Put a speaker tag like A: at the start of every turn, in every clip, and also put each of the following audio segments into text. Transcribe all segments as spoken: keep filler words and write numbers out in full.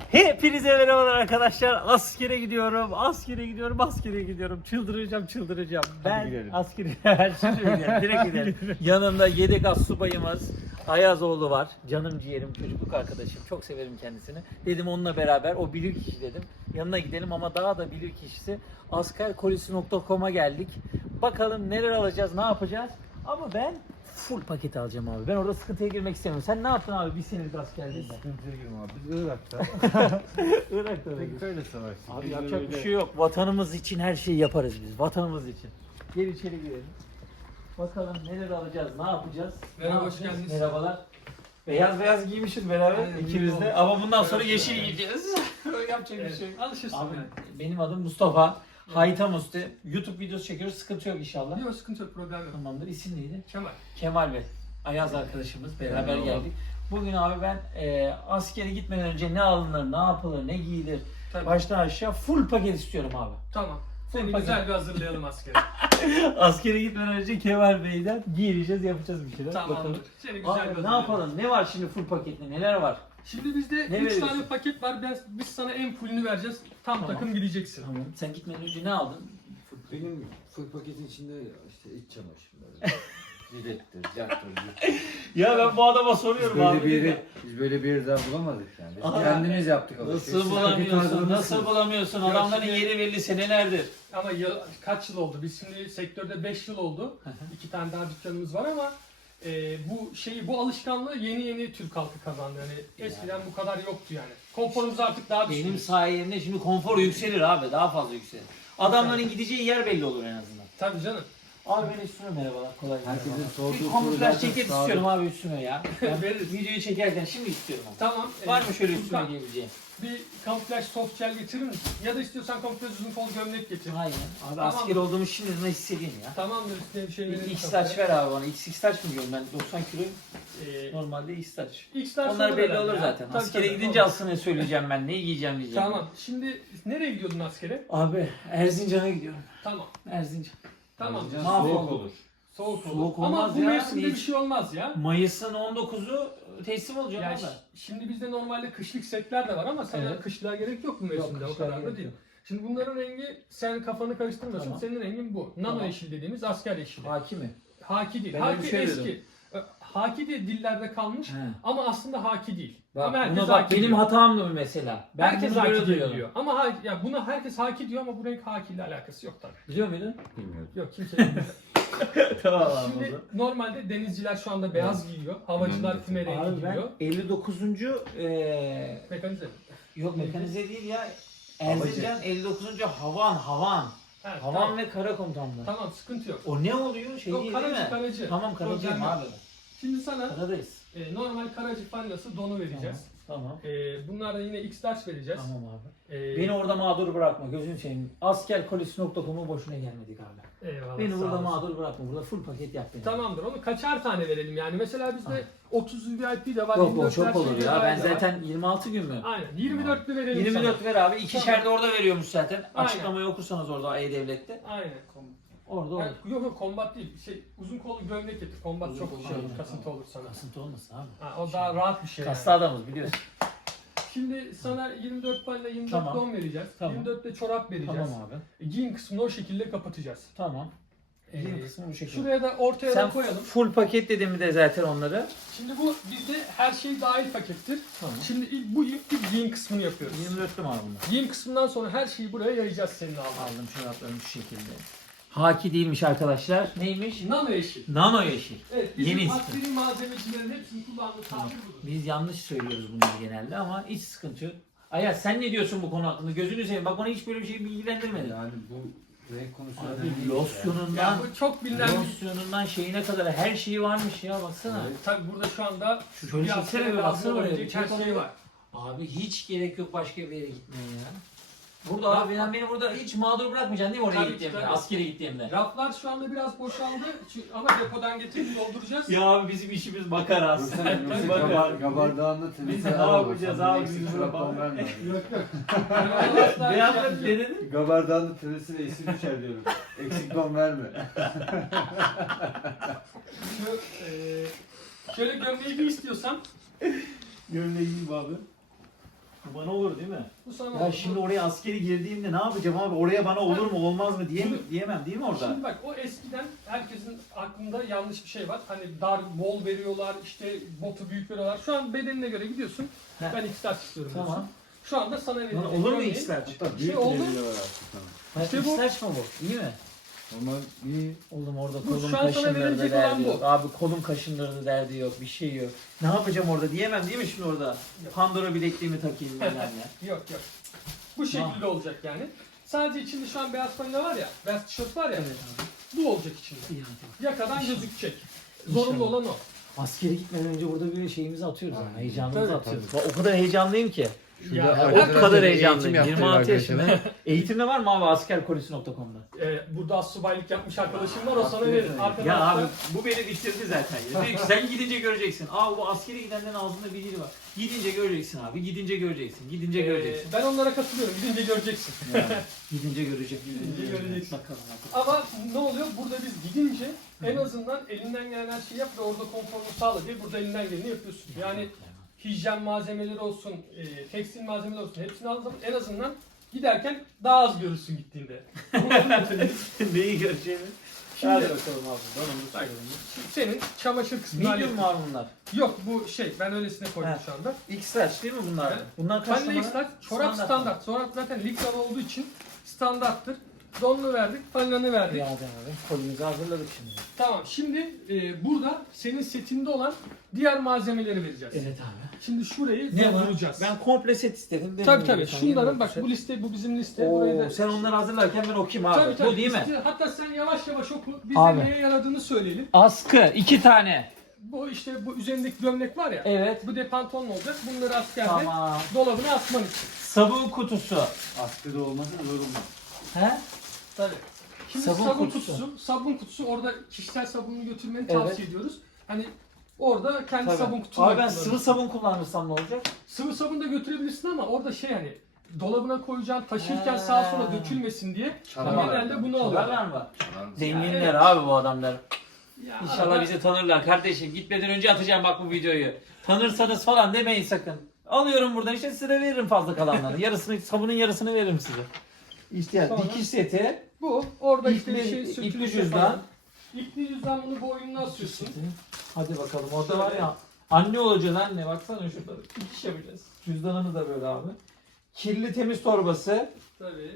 A: Hepinize merhabalar arkadaşlar. Askere gidiyorum, askere gidiyorum, askere gidiyorum. Çıldıracağım, çıldıracağım. Ben askere şimdi gidelim, direkt gidelim. Yanında yedek astsubayımız Ayazoğlu var. Canım ciğerim, çocukluk arkadaşım. Çok severim kendisini. Dedim onunla beraber, o bilirkişi dedim. Yanına gidelim ama daha da bilirkişisi askerkolisi nokta com'a geldik. Bakalım neler alacağız, ne yapacağız? Ama ben full paket alacağım abi. Ben orada sıkıntıya girmek istemiyorum. Sen ne yaptın abi bir senelik askerliğinde?
B: Sıkıntıya girme abi. Biz Irak'ta.
A: Irak'ta da
B: Peki öyle savaştık.
A: Abi
B: Biz
A: yapacak
B: öyle-
A: bir şey yok. Vatanımız için her şeyi yaparız biz. Vatanımız için. Gel içeri girelim. Bakalım neler alacağız, ne yapacağız?
C: Merhaba,
A: Ne
C: hoş
A: yapacağız?
C: geldiniz.
A: Merhabalar. Beyaz beyaz giymişiz beraber
C: Aynen,
A: ikimiz
C: iyi
A: de.
C: olmuş.
A: Ama bundan sonra
C: Evet,
A: yeşil
C: evet.
A: giyeceğiz. Yapacak bir
C: Evet,
A: şey yok.
C: alışırsın
A: Abi
C: yani.
A: benim adım Mustafa. Haytam Usta. YouTube videosu çekiyoruz. Sıkıntı yok inşallah.
C: Yok, sıkıntı yok, problem yok.
A: Tamamdır. İsim neydi?
C: Kemal.
A: Kemal Bey. Ayaz arkadaşımız. Beraber
B: Merhaba.
A: geldik. Bugün abi ben e, askere gitmeden önce ne alınır, ne yapılır, ne giyilir?
C: Tabii.
A: Baştan aşağı full paket istiyorum abi.
C: Tamam. Seni
A: paket.
C: güzel bir hazırlayalım askere.
A: Askere gitmeden önce Kemal Bey'den giyineceğiz, yapacağız bir şeyler.
C: Tamamdır.
A: Bakalım.
C: Seni güzel bir
A: Abi, ne
C: hazırlayalım.
A: yapalım? Ne var şimdi full pakette? Neler var?
C: Şimdi bizde
A: Ne
C: üç
A: veriyorsun?
C: tane paket var. Biz, biz sana en fullünü vereceğiz. Tam
A: Tamam.
C: takım gideceksin.
A: Tamam. Sen gitmeden önce ne aldın?
B: Benim full paketin içinde işte iç çamaşırları. Jilettir, carttır, yurttur.
A: Ya ben bu adama
B: Biz
A: soruyorum
B: böyle
A: abi.
B: bir yeri, biz böyle bir yeri daha bulamadık yani. Biz
A: Aha.
B: kendimiz yaptık.
A: Nasıl
B: alışverişi. Siz paket
A: bulamıyorsun?
B: hazırlamışsınız.
A: Nasıl bulamıyorsun?
C: Ya
A: Adamların
C: şimdi-
A: yeri belli senelerdir.
C: Ama ya, kaç yıl oldu? Biz şimdi sektörde beş yıl oldu.
A: Hı hı.
C: İki tane daha dükkanımız var ama e, bu şeyi, bu alışkanlığı yeni yeni Türk halkı kazandı. Yani eskiden bu kadar yoktu yani. Konforumuz artık daha düşük.
A: Benim sayemde şimdi konfor yükselir abi. Daha fazla yükselir. Adamların gideceği yer belli olur en azından.
C: Tabii canım.
A: Abi ben üstüme merhabalar. Kolay gelsin.
B: Herkesin sorduğu
A: Bir
B: soru
A: kamuflaj
B: zaten
A: ceket
B: sabit.
A: istiyorum abi üstüme ya. Ben
C: Veririz.
A: videoyu çekerken şimdi istiyorum ama.
C: Tamam.
A: Var
C: e,
A: mı şöyle üstüme
C: Furkan,
A: giyebileceğim?
C: bir kamuflaj soft gel getirir misin? Ya da istiyorsan kamuflaj uzun kol gömlek getir.
A: Aynen. Abi
C: Tamam.
A: asker olduğumu şimdi ne hissedeyim ya.
C: Tamamdır, üstüne bir şey
A: Bir
C: verelim.
A: X-Large ver abi bana. X-Large mı diyorum ben? doksan kiloyum.
C: Ee,
A: Normalde X-Large.
C: X-Large
A: Onlar belli
C: herhalde
A: olur
C: ya.
A: zaten.
C: Tabii,
A: Askere
C: tabii,
A: gidince
C: olur.
A: aslında söyleyeceğim ben. Ne giyeceğim diyeceğim.
C: Tamam. Şimdi nereye gidiyordun askere?
A: Abi Erzincan'a gidiyorum.
C: Tamam.
A: Erzincan.
C: Tamam.
B: Erzincan
A: Mahvolduk.
B: soğuk olur.
C: Soğuk olur.
A: Soğuk
C: Ama
A: olmaz
C: bu
A: ya,
C: mevsimde
A: hiç.
C: bir şey olmaz ya.
A: Mayıs'ın on dokuzu teslim olacağım
C: Yani
A: abi.
C: ş- şimdi bizde normalde kışlık setler de var ama sana
A: Evet.
C: kışlığa gerek yok bu mevsimde, o
A: kışlığa
C: kadar da
A: gerek
C: değil.
A: yok.
C: Şimdi bunların rengi, sen kafanı karıştırmıyorsun,
A: Tamam.
C: senin rengin bu. Nano
A: Tamam.
C: yeşil dediğimiz asker yeşili.
A: Haki mi?
C: Haki değil.
A: Ben öyle
C: Haki
A: bir şey
C: eski.
A: dedim.
C: Ö, Haki de dillerde kalmış
A: He.
C: ama aslında haki değil.
A: Bak,
C: ama herkes
A: buna bak
C: haki
A: benim
C: diyor.
A: hatam mı mesela? Ben
C: Herkes
A: bunu böyle
C: haki diye
A: duyuyorum.
C: biliyor. Ama ha, ya buna herkes haki diyor ama bu renk haki ile alakası yok tabii.
A: Biliyor muydun?
B: Bilmiyorum.
C: Yok kimse bilmiyor.
A: Tamam
C: Şimdi normalde denizciler şu anda beyaz giyiyor. Havacılar
B: Hı.
C: füme rengi
A: Abi ben
C: giyiyor.
A: elli dokuzuncu eee
C: Mekanize.
A: yok mekanize değil ya. Erzincan elli dokuzuncu Havan, Havan.
C: Ha,
A: Havan
C: tamam.
A: ve Kara Komutanlığı.
C: Tamam, sıkıntı yok.
A: O ne oluyor? Şey
C: Yok,
A: değil, değil
C: karacı
A: mi?
C: karacı.
A: Tamam karacıyım
C: Problem yok.
A: abi.
C: Şimdi sana
A: Karadayız.
C: e, normal karacı falinası donu vereceğiz.
A: Tamam.
C: E, bunlardan yine X-Large vereceğiz.
A: Tamam abi.
C: E,
A: Beni orada mağdur bırakma. Gözünü seveyim. askerkolisi nokta com'a boşuna gelmedik abi.
C: Eyvallah,
A: Beni
C: sağ
A: burada
C: olasın.
A: mağdur bırakma. Burada full paket yap beni.
C: Tamamdır, onu kaçar tane verelim yani. Mesela bizde otuz V I P de var.
A: Yok
C: yirmi
A: o
C: dört
A: çok
C: her
A: olur
C: şey
A: ya.
C: de
A: Ben
C: var.
A: zaten yirmi altı gün mü?
C: Aynen, yirmi dörtlü verelim
A: yirmi dört
C: sana.
A: ver abi. İkişer de orada veriyormuş zaten.
C: Aynen.
A: Açıklamayı okursanız orada E-Devlet'te.
C: Aynen.
A: Orada olur.
C: Yani, yok yok, kombat değil. Şey, uzun kollu gömlek getir. Kombat
A: Uzun
C: çok
A: kollu
C: şey olur,
A: gömlek,
C: kasıntı
A: tamam.
C: olur sana.
A: Kasıntı olmasın abi.
C: Ha, o daha rahat bir şey.
A: Kaslı
C: Yani.
A: adamız biliyorsun.
C: Şimdi sana yirmi dört payla yirmi dört
A: Tamam.
C: don vereceğiz.
A: Tamam.
C: yirmi dörtte çorap vereceğiz.
A: Tamam abi.
C: Giyim kısmını o şekilde kapatacağız.
A: Tamam.
C: Ee,
A: Giyim kısmı bu şekilde.
C: Şuraya da ortaya
A: Sen
C: da koyalım.
A: full paket dedin mi de zaten onları.
C: Şimdi bu bizde her şey dahil pakettir.
A: Tamam.
C: Şimdi ilk bu ilk giyim kısmını yapıyoruz.
A: yirmi dörtlü mü abi bunlar?
C: Giyim kısmından sonra her şeyi buraya yayacağız senin aldığın.
A: Aldım çoraplarım şu şekilde. Haki değilmiş arkadaşlar. Neymiş?
C: Nano yeşil.
A: Nano yeşil.
C: Evet, bizim
A: Yeni
C: askeri malzemecilerin hepsini kullandığı
A: Tamam.
C: tabir budur.
A: Biz yanlış söylüyoruz bunları genelde ama hiç sıkıntı yok. Ayaz sen ne diyorsun bu konu hakkında? Gözünü seveyim. Bak bana hiç böyle bir şey bilgilendirmedi.
B: Yani bu renk konusu
A: Abi
B: önemli değil
A: losyonundan,
C: Ya bu çok bilinen bir...
A: losyonundan şeyine kadar her şeyi varmış ya baksana.
B: Evet.
C: Tabii burada şu anda
A: Şu şöyle
C: bir
A: çeksene
C: askere
A: bir
C: lazım
A: baksana oraya.
C: olabilecek
A: Bir
C: her
A: çek
C: şey
A: oraya.
C: var.
A: Abi hiç gerek yok başka bir yere gitmeye ya. Burada abi yani beni burada hiç mağdur bırakmayacaksın değil mi oraya
C: Tabii ki,
A: gittiğimde,
C: tabii.
A: askere gittiğimde?
C: Raflar şu anda biraz boşaldı Çünkü- ama depodan getirip dolduracağız.
A: Ya abi bizim işimiz makara aslında.
B: Dursana, Yoksa
A: Bakar.
B: Gabar, Gabardağ'ında
A: Biz
B: temizle
A: ne yapacağız abi, biz
B: Eksik
A: burada
B: çoraptan
A: bak-
B: verme.
C: Yok yok. Yani onu asla
A: Ne yaptın
C: yapmayacağım.
A: ne dedin?
B: Gabardağında temizle isim düşer diyorum. Eksik don verme.
C: Şu, eee, şöyle gömleği giy istiyorsan
A: Gömleği giyeyim abi. Bu bana olur değil mi?
C: Bu sana
A: Ya
C: olur.
A: şimdi oraya askeri girdiğimde ne yapacağım abi? Oraya bana olur mu olmaz mı diye diyemem değil mi orada?
C: Şimdi bak o eskiden herkesin aklında yanlış bir şey var. Hani dar, bol veriyorlar, işte botu büyük veriyorlar. Şu an bedenine göre gidiyorsun.
A: Heh.
C: Ben X-Large istiyorum
A: Tamam.
C: diyorsun. Şu anda sana verilecek.
A: Lan olur mu
C: örneğin-
A: X-Large?
B: Hatta
C: Şey
B: büyük
C: oldu.
B: bile var artık. Tamam.
C: İşte bu-
A: X-Large mı bu? İyi mi?
B: Normal iyi.
A: Oğlum orada
C: Bu
A: kolum
C: şu an sana
A: kaşındırdı
C: verilecek
A: derdi
C: olan bu.
A: yok. Abi kolum kaşındırdı derdi yok. Bir şey yok. Ne yapacağım orada diyemem değil mi şimdi orada? Pandora bilekliğimi takayım ben ya.
C: Yok yok. Bu şekilde olacak yani. Sadece içinde şu an beyaz fanila var ya, beyaz tişört var ya.
A: Evet abi.
C: Bu olacak içinde.
A: İyi hadi.
C: Yakadan gözükecek. Zorunlu
A: İnşallah.
C: olan o.
A: Askere gitmeden önce burada bir şeyimizi atıyoruz yani.
B: Aynen.
A: Heyecanımızı
C: Tabii,
A: atıyoruz. Bak, o kadar heyecanlıyım ki.
C: Ya,
A: Ya,
B: arkadaşlar
A: o kadar
B: eğitim
A: heyecanlıyım.
B: yaptırıyor
A: yirmi altı
B: arkadaşlar.
A: yaşında. Eğitimde var mı abi askerkolisi nokta com'da?
C: Ee, burada subaylık yapmış arkadaşım var, o sana verir. Arkadaşlar,
A: Ya abi bu beni bitirdi zaten. Ya. Diyor ki, sen gidince göreceksin. Aa bu askere gidenlerin ağzında bir dili var. Gidince göreceksin abi. Gidince göreceksin. Gidince
C: ee,
A: göreceksin.
C: ben onlara katılıyorum. Gidince göreceksin.
A: Gidince görecek.
C: Gidince göreceksin.
A: Bakalım bakalım.
C: Ama ne oluyor? Burada biz gidince en azından elinden gelen her şeyi yap ve orada konforunu sağla diye burada elinden geleni yapıyorsun. Yani hijyen malzemeleri olsun, e, tekstil malzemeleri olsun hepsini aldın. En azından giderken daha az görürsün gittiğinde.
A: Neyi göreceğimi.
C: Şimdi-
A: Hadi bakalım abi. Donumuzu
C: Bak,
A: soralım.
C: Senin çamaşır kısmını
A: Medium
C: hallettim.
A: mu abi bunlar?
C: Yok bu şey ben öylesine koydum
A: He.
C: şu anda.
A: X-Large değil mi bunlar?
C: Evet.
A: Bunlar kaç
C: Ben de
A: numara?
C: X-Large çorap
A: Standart.
C: standart. Çorap zaten likralı olduğu için standarttır. Donunu verdik, falinanı verdik.
A: Ya abi kolimizi hazırladık şimdi.
C: Tamam şimdi e, burada senin setinde olan diğer malzemeleri vereceğiz.
A: Evet abi.
C: Şimdi şurayı
A: Ne var?
C: dolduracağız.
A: Ben komple set istedim. Dedim
C: Tabii
A: ya,
C: tabii.
A: sana
C: Şunların
A: yirmi
C: bak
A: set.
C: bu liste bu bizim liste.
A: Oo,
C: Burayı da
A: sen onları hazırlarken ben okuyayım abi.
C: Tabii, tabii.
A: Bu değil mi?
C: İşte hatta sen yavaş yavaş oku. Bize
A: Abi.
C: neye yaradığını söyleyelim.
A: Askı iki tane.
C: Bu işte bu üzerindeki gömlek var ya.
A: Evet.
C: Bu de pantolon olacak. Bunları askerde
A: Tamam.
C: dolabına asman için.
A: Sabun kutusu.
B: Askıda olmasa zor olmaz.
A: He?
C: Tabii. Şimdi
A: Sabun
C: sabun,
A: kutusu.
C: kutusu. sabun kutusu orada kişisel sabununu götürmeni
A: Evet.
C: tavsiye ediyoruz. Hani orada kendi
A: Tabii.
C: sabun kutunu
A: Abi ben sıvı sabun kullanırsam ne olacak?
C: sıvı sabun da götürebilirsin ama orada şey hani dolabına koyacağın taşırken
A: He.
C: sağa sola dökülmesin diye
B: Tamam.
C: genelde bunu
A: Haberler
C: alıyorlar.
A: mı?
B: Çalar mısın?
A: Zenginler
C: evet.
A: abi bu adamlar.
C: Ya
A: İnşallah
C: arada-
A: bizi tanırlar kardeşim. Gitmeden önce atacağım bak bu videoyu. Tanırsanız falan demeyin sakın. Alıyorum buradan işte size de veririm fazla kalanları. Yarısını, sabunun yarısını veririm size. İşte
C: Sonra-
A: dikiş seti,
C: Bu orada işte
A: ipli,
C: şey
A: ipli
C: sürtülüş
A: cüzdan.
C: falan. İpli cüzdan bunu boynuna asıyorsun.
A: Hadi bakalım orada var ya. Anne olacaksın anne baksana şurada. Dikiş yapacağız. Cüzdanımız da böyle abi. Kirli temiz torbası,
C: Tabii.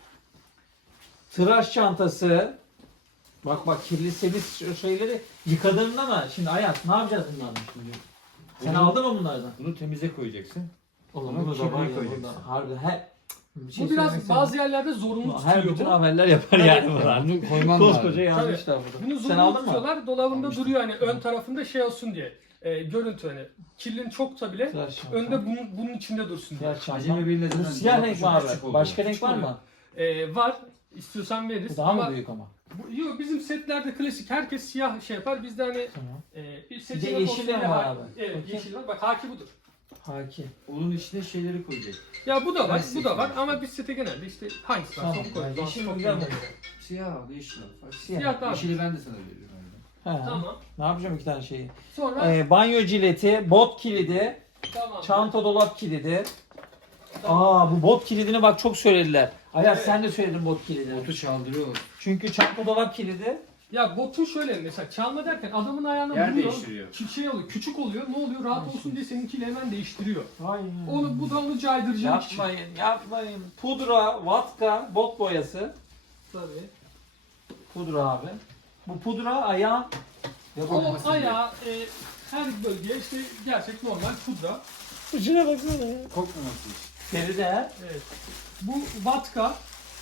A: tıraş çantası. Bak bak kirli temiz şeyleri yıkadığında mı? Şimdi Ayaz ne yapacağız bunlardan şimdi? Sen
B: Bunu-
A: aldın mı bunlardan?
B: Bunu temize koyacaksın.
A: Oğlum
B: Ama
A: bunu da var
B: kirli
A: ya
B: koyacaksın.
A: burada. Harbi he. Bir şey
C: Bu biraz
A: söylemek
C: bazı
A: istedim.
C: yerlerde zorunlu
A: her
C: tutuyor
A: bütün
C: bu.
A: haberler yapar
C: Tabii.
A: yani bunlar.
B: Bunu koyman
A: Koskoca
B: lazım.
A: yazmışlar burada.
C: Bunu
A: Sen
C: zorunlu
A: aldın mı?
C: tutuyorlar. Dolabında
B: Almıştım.
C: duruyor hani ön tarafında şey olsun diye. E, görüntü hani. Kirlin çoksa bile
A: Tıraş çanta.
C: önde bunun, bunun içinde dursun diye.
A: Tıraş çanta.
B: Acemi birine
A: Bu
B: zaten
A: siyah
B: çok
A: renk mi abi?
B: küçük oluyor.
A: Başka renk
C: Küçük
A: var
C: oluyor.
A: mı?
C: E, var. İstiyorsan veririz.
A: Bu daha
C: Ama
A: mı büyük ama?
C: bu, yok, bizim setlerde klasik. Herkes siyah şey yapar. Bizde hani
A: Tamam.
C: e, bir
A: Bir de
C: seçenek
A: yeşil
C: olsun
A: de
C: diye
A: var
C: ha-
A: abi.
C: Evet
A: Bakayım.
C: yeşil var. Bak haki budur.
A: Haki.
B: Onun içine şeyleri koyacak.
C: Ya bu da var,
B: Klasik
C: bu da var
B: yani.
C: ama biz sete genelde işte hangisi var
A: Tamam,
C: onu koyuyoruz.
A: yani
C: Daha
A: yeşil
C: çok
A: güzel
C: önemli.
A: mi?
B: Siyah al, yeşil al. Fark-
A: Siyah.
C: Siyah daha.
B: Yeşili ben de sana veririm. öyle.
A: He.
C: Tamam.
A: Ne yapacağım iki tane şeyi?
C: Sonra
A: Ee, banyo cileti, bot kilidi,
C: tamam.
A: çanta dolap kilidi.
C: Tamam.
A: Aa bu bot kilidini bak çok söylediler. Ayaz
C: Evet.
A: sen de söyledin bot kilidini.
B: Otu çaldırıyor.
A: Çünkü çanta dolap kilidi.
C: Ya botun şöyle mesela çalma derken adamın ayağına
B: Yer
C: vuruyor.
B: değiştiriyor.
C: Kü- Şey oluyor, küçük oluyor. Ne oluyor? Rahat olsun diye seninkiyle hemen değiştiriyor.
A: Aynen.
C: Onu bu da onu caydıracak için.
A: Yapmayın, yapmayın. Pudra, vatka, bot boyası.
C: Tabii.
A: Pudra abi. Bu pudra ayağın
C: O
B: Yapılmasın diye.
C: ayağı e, her bölgeye işte gerçek normal pudra.
A: ucuna baksana ya.
B: Kokmaması için.
A: Deride.
C: Evet. Bu vatka.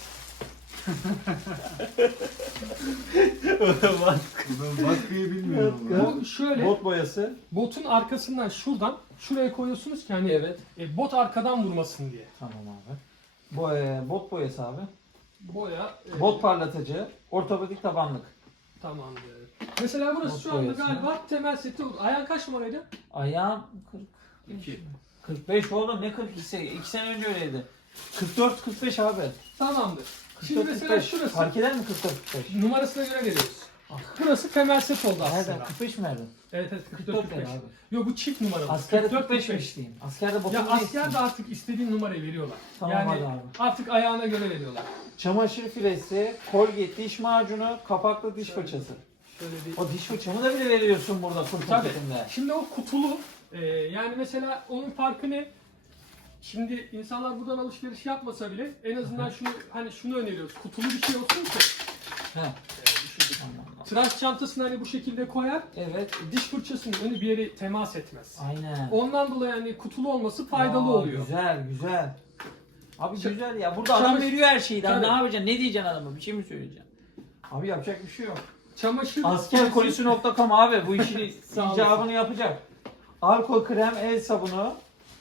B: Ben baskıyı bilmiyorum.
A: Vatka.
C: Bu şöyle
A: Bot boyası.
C: botun arkasından şuradan şuraya koyuyorsunuz ki hani
A: Evet.
C: e, bot arkadan vurmasın diye.
A: Tamam abi. Bu e, bot boyası abi.
C: Boya. e,
A: Bot parlatıcı, ortopedik tabanlık.
C: Tamamdır. Mesela burası
A: Bot
C: şu anda
A: boyası.
C: galiba temel seti olur. Ayağın kaç numaraydı?
A: Ayağım kırk.
B: İki.
A: kırk beş oğlum ne kırk iki iki sene önce öyleydi. kırk dört kırk beş abi.
C: Tamamdır. Şimdi
A: kırk dört,
C: mesela
A: kırk beş.
C: şurası
A: Fark eder mi kırk dört kırk beş?
C: numarasına göre veriyoruz. Burası temel set oldu aslında.
A: Nereden? kırk beş mi verdin?
C: Evet evet kırk dört
A: kırk
C: kırk
A: dört
C: beş.
A: abi.
C: Yok bu çift numaralı.
A: Askerde
C: kırk dört,
A: kırk beş
C: kırk beş.
A: diyeyim. Askerde bokunu
C: Ya
A: ne
C: asker
A: istiyorsun?
C: de artık istediğin numarayı veriyorlar.
A: Tamam,
C: yani
A: hadi abi.
C: artık ayağına göre veriyorlar.
A: Çamaşır filesi, Colgate diş macunu, kapaklı diş
C: Şöyle.
A: fırçası.
C: Şöyle bir...
A: O diş fırçamı da bile veriyorsun burada full
C: Tabii.
A: paketinde.
C: Şimdi o kutulu e, yani mesela onun farkı ne? Şimdi insanlar buradan alışveriş yapmasa bile en azından şunu hani şunu öneriyoruz. Kutulu bir şey olsun ki.
A: He.
C: E, düşürdük.
A: Tamam, tamam.
C: Tıraş çantasını hani bu şekilde koyar.
A: Evet.
C: Diş fırçasının önü bir yere temas etmez.
A: Aynen.
C: Ondan dolayı yani kutulu olması faydalı
A: Aa,
C: oluyor.
A: Güzel, güzel. Abi
C: Ç-
A: güzel ya. Burada adam
C: Çamaşır-
A: veriyor her şeyi. Daha
C: Tabii.
A: ne yapacaksın? Ne diyeceksin adama? Bir şey mi söyleyeceksin? Abi yapacak bir şey yok.
C: Çamaşır
A: Askerkolisi nokta com abi bu işin
C: Sağ olasın.
A: icabını yapacak. Alkol krem, el sabunu.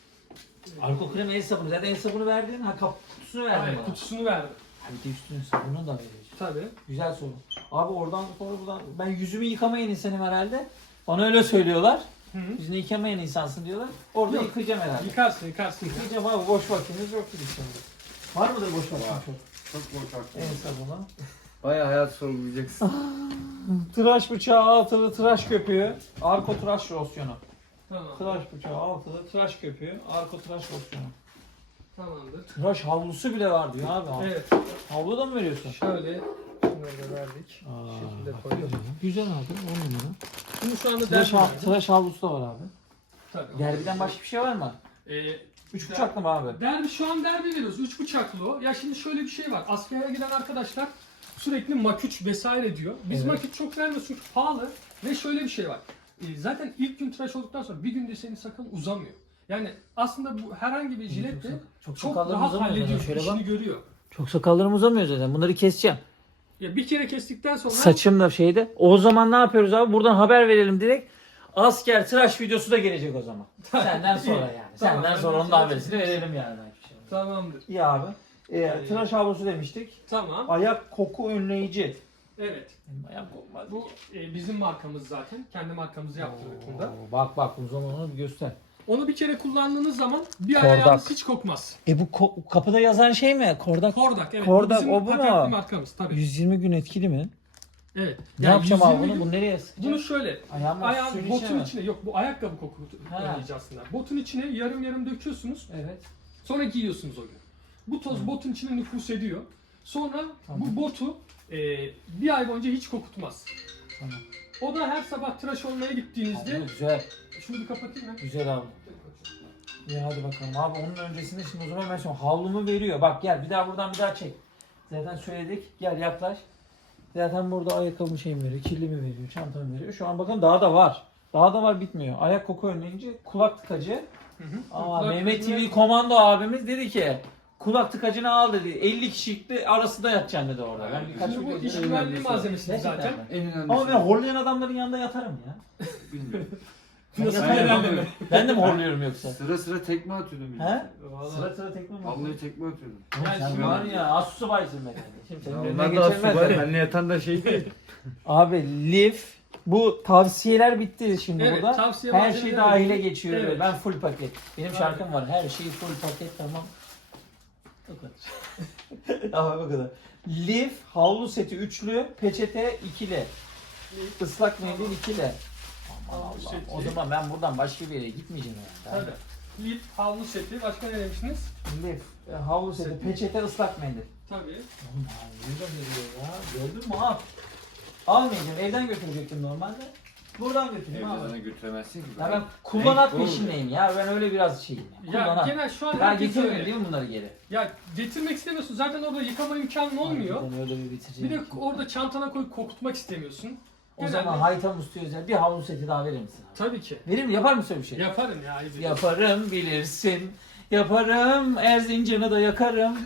A: Alkol krem, el sabunu. Zaten el sabunu verdin. Ha kutusunu verdin
C: Hayır,
A: bana.
C: kutusunu verdim.
A: Ha, bir de üstüne sabunu da veriyorsun.
C: Tabii.
A: Güzel soru. Abi oradan sonra buradan ben yüzümü yıkamayan insanım herhalde. Bana öyle söylüyorlar.
C: Hı hı.
A: Yüzünü yıkamayan insansın diyorlar. Orada
C: Yok.
A: yıkayacağım herhalde.
C: Yıkarsın yıkarsın.
A: Yıkayacağım abi, boş vaktiniz yok gibi şimdi. Var mıdır boş vaktin
B: Var.
A: çok?
B: Çok boş vaktim.
A: El sabunu.
B: Bayağı hayat sorgulayacaksın.
A: Tıraş bıçağı altılı tıraş köpüğü. Arko tıraş losyonu.
C: Tamam.
A: Tıraş bıçağı altılı tıraş köpüğü. Arko tıraş losyonu.
C: Tamamdır.
A: Tıraş havlusu bile var diyor abi.
C: Evet.
A: Havlu da mı veriyorsun?
C: Şöyle şunları da verdik.
A: Aa,
C: Şu şekilde
A: bak,
C: koyduk.
A: güzel abi, on numara.
C: Şimdi şu anda
A: Tıraş,
C: derbi
A: hav-
C: verdim.
A: tıraş havlusu da var abi.
C: Tabii.
A: Derbiden başka bir şey var mı?
C: Ee,
A: Üç bıçaklı mı abi?
C: derbi şu an derbi veriyoruz. Üç bıçaklı o. Ya şimdi şöyle bir şey var. Askere giden arkadaşlar sürekli maküç vesaire diyor. Biz
A: Evet.
C: maküç çok vermiyoruz çünkü pahalı. Ve şöyle bir şey var. Ee, zaten ilk gün tıraş olduktan sonra bir günde senin sakalın uzamıyor. Yani aslında bu herhangi bir jilet de
A: Çok
C: çok
A: sakallarım
C: rahat
A: uzamıyor
C: hallediyor.
A: zaten. Şöyle
C: işini
A: bak.
C: görüyor.
A: Çok sakallarım uzamıyor zaten. Bunları keseceğim.
C: Ya bir kere kestikten sonra
A: Saçım da şeyde. O zaman ne yapıyoruz abi? Buradan haber verelim direkt. Asker tıraş videosu da gelecek o zaman. Senden sonra yani.
C: Tamam,
A: Senden
C: ben
A: sonra
C: de
A: onun da
C: sana
A: haberini
C: çekeyim.
A: verelim yani.
C: tamamdır.
A: İyi abi. Ee, tıraş havlusu demiştik.
C: Tamam.
A: Ayak koku önleyici.
C: Evet.
A: Benim ayak kokmaz.
C: Bu e, bizim markamız zaten. Kendi markamızı yaptırdık bunda.
A: Oo, Bak bak o zaman onu bir göster.
C: Onu bir kere kullandığınız zaman bir ay
A: Kordak.
C: ayağınız hiç kokmaz.
A: E bu ko- kapıda yazan şey mi? Kordak.
C: Kordak evet.
A: Kordak,
C: bu bizim
A: o bu mu?
C: patentli markamız tabii.
A: yüz yirmi gün etkili mi?
C: Evet.
A: Ne
C: Yani
A: yapacağım
C: yüz
A: abi
C: yirmi
A: bunu?
C: gün-
A: Bunu nereye sıkacağım?
C: Bunu şöyle.
A: Ayağımın
C: Ayağın
A: suyun
C: botun
A: içine
C: içine,
A: mi?
C: yok bu ayakkabı koku
A: Ha.
C: önleyici aslında. Botun içine yarım yarım döküyorsunuz.
A: Evet.
C: Sonra giyiyorsunuz o gün. Bu toz botun içine nüfus ediyor. Sonra
A: Tamam.
C: bu botu e, bir ay boyunca hiç kokutmaz.
A: Tamam.
C: O da her sabah tıraş olmaya gittiğinizde
A: Abi, güzel.
C: şunu bir kapatayım ben.
A: Güzel abi. İyi hadi bakalım. Abi onun öncesinde şimdi o zaman ben sonra havlumu veriyor. Bak gel bir daha buradan bir daha çek. Zaten söyledik. Gel yaklaş. Zaten burada ayakkabı şey mi veriyor, kirli mi veriyor, çanta mı veriyor. Şu an bakın daha da var. Daha da var bitmiyor. Ayak koku önleyici, kulak tıkacı.
C: Hı hı.
A: Aa,
C: Kulak
A: Mehmet
C: tıkacı-
A: T V komando abimiz dedi ki kulak tıkacını al dedi. elli kişilikli arasında yatacaksın dedi orada. Ben birkaç
C: Şimdi bu
A: video
C: iş
A: izledim.
C: güvenliği malzemesi
A: Gerçekten
C: zaten.
A: mi?
B: En önemlisi.
A: Ama ben horlayan adamların yanında yatarım ya.
B: Bilmiyorum.
A: Ben
C: Nasıl
A: yatarım.
C: değerlendirme?
A: Ben de mi horluyorum yoksa?
B: Sıra sıra tekme atıyordum. bir de.
A: He?
C: Vallahi.
A: Sıra sıra tekme mi?
B: Vallahi tekme atıyordum.
A: Oğlum
C: Yani
A: sen
C: şimdi-
A: var ya az subaysın be kardeşim. Senin önüne
B: Onlar da
A: geçilmez
B: subay.
A: yani.
B: Benle yatan da şey değil.
A: Abi Lif bu tavsiyeler bitti şimdi
C: Evet,
A: burada.
C: tavsiye
A: Her
C: malzemeleri
A: şey dahile
C: bitti.
A: geçiyor.
C: Evet.
A: Ben full paket. Benim
C: Tabii.
A: şarkım var. Her şey full paket tamam. O kadar. Ama bu kadar. Lif havlu seti üçlü, peçete ikili. Islak mendil ikili. Aman
C: Havlu
A: Allah'ım.
C: seti.
A: O zaman ben buradan başka bir yere gitmeyeceğim yani.
C: Tabii. Lif, havlu seti. Başka ne demiştiniz?
A: Lif, e, havlu seti,
C: Seti.
A: peçete, ıslak mendil.
C: Tabii.
A: Oğlum abi nereden geliyor ya? Gördün mü abi? Almayacağım. Evden götürecektim normalde. Buradan götüreyim
B: Evde sana
A: abi.
B: götüremezsin ki.
A: Ya ben kullanat
B: Renk bu
A: peşindeyim ya. Ben öyle biraz şeyim. Ya.
C: Ya
A: Kullanat.
C: genel şu an
A: Ya
C: herkes
A: getirmiyor
C: öyle.
A: değil mi bunları geri?
C: Ya getirmek istemiyorsun. Zaten orada yıkama imkanın olmuyor.
A: Harbiden öyle bir
C: Bir
A: bitireceğim.
C: de orada çantana koyup kokutmak istemiyorsun.
A: O
C: Genelde-
A: zaman Hayta Musti özel bir havlu seti daha verir misin abi?
C: Tabii ki.
A: Verir mi? Yapar mısın öyle bir şey?
C: Yaparım ya. ayıp ediyorsun.
A: Yaparım bilirsin. Yaparım Erzincan'ı da yakarım.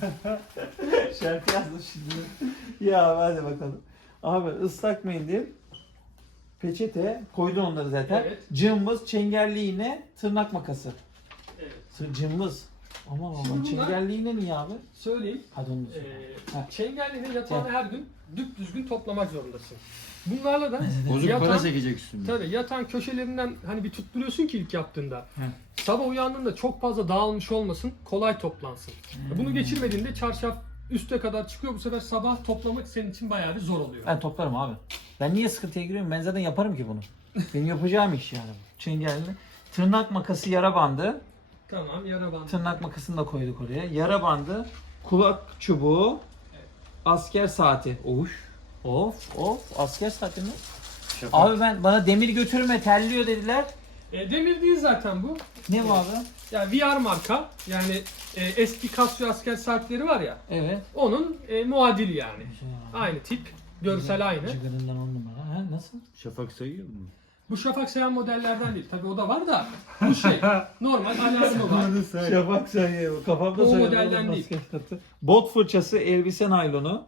A: Şarkı yazdım şimdi. Ya hadi bakalım. Abi ıslak mendil, peçete, koydun onları zaten.
C: Evet.
A: Cımbız, çengelli iğne, tırnak makası.
C: Evet.
A: Tır, cımbız. Aman
C: Şimdi
A: aman
C: bunlar-
A: çengelli iğne niye abi?
C: Söyleyeyim.
A: Hadi onu söyle.
C: Ee,
A: Heh.
C: çengelliğini yatağını her gün düp düzgün toplamak zorundasın. Bunlarla da
B: Bozuk
C: yatan,
B: para çekecek üstünde.
C: tabii yatan köşelerinden hani bir tutturuyorsun ki ilk yaptığında.
A: Heh.
C: Sabah uyandığında çok fazla dağılmış olmasın, kolay toplansın.
A: Hmm.
C: Bunu geçirmediğinde çarşaf üste kadar çıkıyor. Bu sefer sabah toplamak senin için bayağı bir zor oluyor.
A: Ben toplarım abi. Ben niye sıkıntıya giriyorum? Ben zaten yaparım ki bunu. Benim yapacağım iş yani bu. Çengelli. Tırnak makası, yara bandı.
C: Tamam, yara bandı.
A: Tırnak makasını da koyduk oraya. Yara bandı, kulak çubuğu, asker saati. Of. Of, of. Asker saati mi?
B: Şafak.
A: Abi ben bana demir götürme terliyor dediler.
C: E, demir değil zaten bu.
A: Ne bu abi?
C: Ya V R marka. Yani e, eski Casio asker saatleri var ya.
A: Evet.
C: Onun e, muadili yani. Aynı tip. Görsel aynı.
A: Cıgırından on numara. Ha, nasıl?
B: Şafak sayıyor mu?
C: Bu şafak sayan modellerden değil. Tabii o da var da bu şey normal alarmı var.
A: Şafak sayıyor. Kafamda
C: O
A: sayıyor.
C: modelden
A: Oğlum,
C: değil.
A: basket katı. Bot fırçası, elbise naylonu.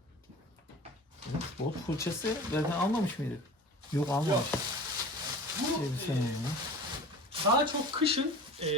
A: Bot fırçası zaten almamış mıydık? Yok almamış.
C: Yok. Bu
A: Elbise
C: e,
A: naylonu.
C: daha çok kışın e,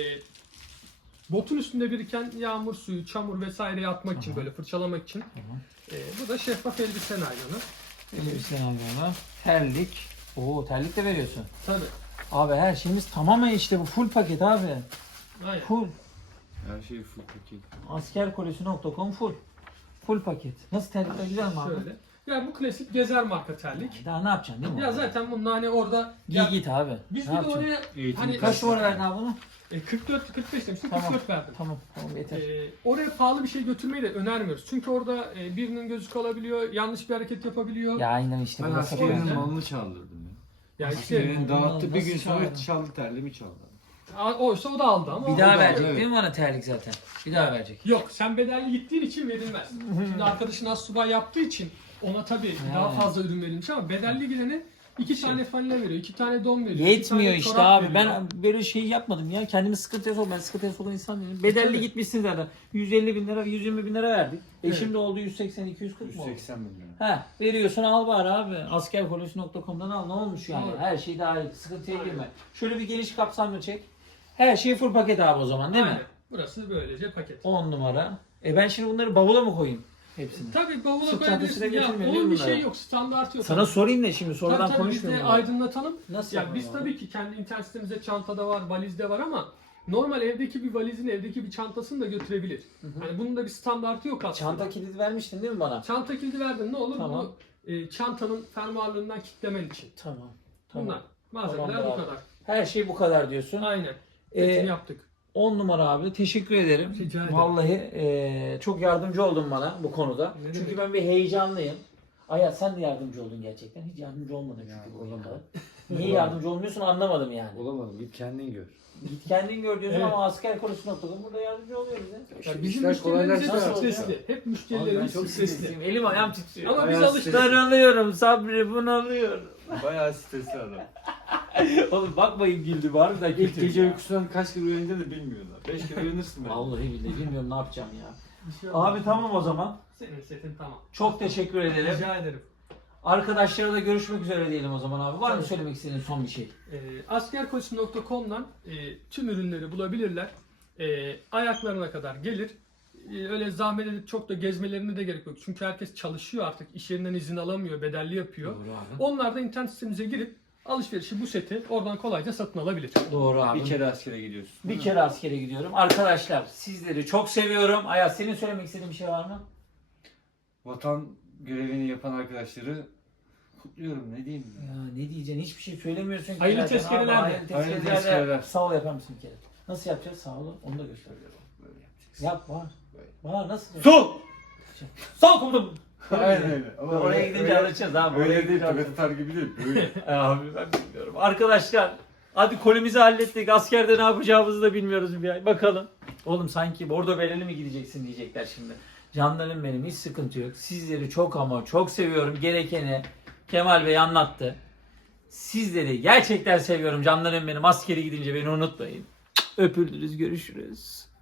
C: botun üstünde biriken yağmur suyu, çamur vesaireyi atmak için, böyle fırçalamak için.
A: Tamam.
C: E, bu da şeffaf elbise naylonu.
A: Elbise naylonu. Terlik. Oo terlik de veriyorsun.
C: Tabii.
A: Abi her şeyimiz tamamen işte bu full paket abi.
C: Aynen.
A: Full.
B: Her şey full paket.
A: askerkolesi nokta com full. Full paket. Nasıl terlikler güzel mi abi?
C: Şöyle. Ya bu klasik gezer marka terlik.
A: Daha ne yapacaksın değil mi?
C: Ya zaten bunun hani orada
A: Giy
C: ya,
A: git abi.
C: biz
A: Ne
C: bir de
A: yapacaksın?
C: oraya
B: Eğitim
C: hani
A: Kaç numara verdin abi bunu?
C: e, kırk dört kırk beş demiştim,
A: Tamam.
C: kırk dört verdim.
A: Tamam tamam yeter.
C: E, oraya pahalı bir şey götürmeyi de önermiyoruz. Çünkü orada e, birinin gözü kalabiliyor, yanlış bir hareket yapabiliyor.
A: Ya aynen işte.
B: Ben
A: burası
C: askerim.
B: askerinin
C: öyle.
B: malını çaldırdım ya.
C: Ya işte
B: Askerinin dağıttı, bir
A: Nasıl
B: gün sonra
A: çaldın?
B: çaldı terliğimi çaldı.
C: a- oysa o da aldı ama.
A: Bir
C: o
A: daha
C: da-
A: verecek
B: evet.
A: değil mi bana terlik zaten? Bir daha verecek.
C: Yok, sen bedelli gittiğin için verilmez. Şimdi arkadaşın astsubay yaptığı için ona tabii
A: Ha.
C: daha fazla ürün verilmiş ama bedelli gidene iki tane fanile veriyor, iki tane don veriyor. iki
A: Yetmiyor
C: tane
A: işte
C: çorap
A: abi.
C: veriyor.
A: Ben böyle şey yapmadım ya. Kendimi sıkıntıya sok. Ben sıkıntıya sokan insan değilim. Bedelli
C: Tabii.
A: gitmişsin zaten. yüz elli bin lira, yüz yirmi bin lira verdik. E
C: Evet.
A: şimdi oldu yüz seksen iki yüz kırk
B: yüz
A: mı oldu?
B: seksen milyon.
A: He, veriyorsun al bari abi. askerkolesi nokta com'dan al. Ne olmuş yani?
C: Doğru.
A: Her şey dahil. Sıkıntıya
C: Aynen.
A: girme. Şöyle bir geniş kapsamlı çek. Her şey full paket abi o zaman değil
C: Aynen.
A: mi?
C: Burası böylece paket.
A: on numara. E ben şimdi bunları bavula mı koyayım? Hepsini.
C: Tabii bavula
A: Sırt
C: koyabilirsin.
A: çantasına
C: Ya
A: götürmüyor değil
C: onun
A: mi
C: bir şey
A: bunları?
C: yok, standart yok.
A: Sana sorayım da şimdi
C: tabii,
A: sonradan
C: tabii biz de
A: konuşmuyorum. bunları.
C: aydınlatalım.
A: Nasıl
C: Ya
A: yapalım
C: biz
A: abi?
C: tabii ki kendi internet sitemizde çantada var, valizde var ama normal evdeki bir valizin evdeki bir çantasını da götürebilir. Yani bunun da bir standartı yok aslında.
A: Çanta kilidi vermiştin değil mi bana?
C: Çanta kilidi verdin, ne olur?
A: Tamam.
C: Bunu e, çantanın fermuarlarından kilitlemen için.
A: Tamam. Tamam.
C: Bunlar. Malzemeler
A: Tamam
C: bu
A: abi.
C: kadar.
A: Her şey bu kadar diyorsun.
C: Aynen.
A: Ee,
C: Hepsini yaptık.
A: on numara abi. Teşekkür ederim.
C: Rica ederim.
A: Vallahi eee, çok yardımcı oldun bana bu konuda.
C: Ne
A: Çünkü
C: demek?
A: ben bir heyecanlıyım. Ayat sen de yardımcı oldun gerçekten. Hiç yardımcı olmadın
B: Ya,
A: çünkü bu
B: olamam.
A: kadar. Niye yardımcı olmuyorsun anlamadım yani.
B: Olamadım, git kendin gör.
A: Git kendin gör diyorsun
C: Evet.
A: ama asker konusunda oturdun. Burada yardımcı oluyor bize.
C: Ya bizim
B: işler
C: müşterilerimiz hep
B: kolaylaştı
A: artık.
C: stresli. Hep
B: Abi ben
C: müşterilerimiz
B: çok
C: stresli.
A: Stresliyim. Elim ayağım titriyor.
C: Ama biz
B: Bayağı
C: alıştık.
B: stresli.
A: Darılıyorum Sabri bunalıyorum.
B: Bayağı stresli adam.
A: Oğlum bakmayın güldü var da
B: İlk gece uykusundan kaç kere uyanınca da bilmiyorlar. Beş kere uyanırsın böyle.
A: Vallahi billahi bilmiyorum ne yapacağım ya.
C: Bir şey olmaz.
A: Abi tamam o zaman.
C: Senin setin tamam.
A: Çok teşekkür ederim.
C: Rica ederim.
A: Arkadaşlara da görüşmek üzere diyelim o zaman abi. Var mı
C: Tabii.
A: söylemek istediğin son bir şey?
C: E, askerkolisi nokta com'dan e, tüm ürünleri bulabilirler. E, ayaklarına kadar gelir. E, öyle zahmet edip çok da gezmelerine de gerek yok. Çünkü herkes çalışıyor artık. İş yerinden izin alamıyor, bedelli yapıyor.
A: Doğru abi.
C: Onlar da internet sitemize girip alışverişi bu seti oradan kolayca satın alabilir.
A: Doğru abi.
B: Bir kere askere gidiyorsun.
A: Bir kere askere gidiyorum. Arkadaşlar sizleri çok seviyorum. Ayaz senin söylemek istediğin bir şey var mı?
B: Vatan görevini yapan arkadaşları kutluyorum, ne diyeyim.
A: Ya ne diyeceksin? Hiçbir şey söylemiyorsun ki.
C: Hayırlı
A: zaten abi.
C: tezkereler de.
A: Hayırlı
B: Hayırlı
A: tezkereler de.
B: tezkereler.
A: Sağ ol yapar mısın bir kere? Nasıl yapacağız? Sağ olun. Onu da gösteriyorum.
B: Böyle yapacaksın.
A: Yap var. Var nasıl?
B: Sol!
A: Sol komutanım.
B: Aynen öyle. Ama
A: Oraya
B: öyle-
A: gidince
B: öyle-
A: alışacağız abi. Oraya
B: Öyle değil,
A: gidince
B: Tibet atar gibi değil. Böyle.
A: Abi ben bilmiyorum. Arkadaşlar hadi kolimizi hallettik. Askerde ne yapacağımızı da bilmiyoruz bir ay. Bakalım. Oğlum sanki bordo bereli mi gideceksin diyecekler şimdi. Canlarım benim hiç sıkıntı yok. Sizleri çok ama çok seviyorum. Gerekeni Kemal Bey anlattı. Sizleri gerçekten seviyorum. Canlarım benim. Askere gidince beni unutmayın. Öpüldünüz. Görüşürüz.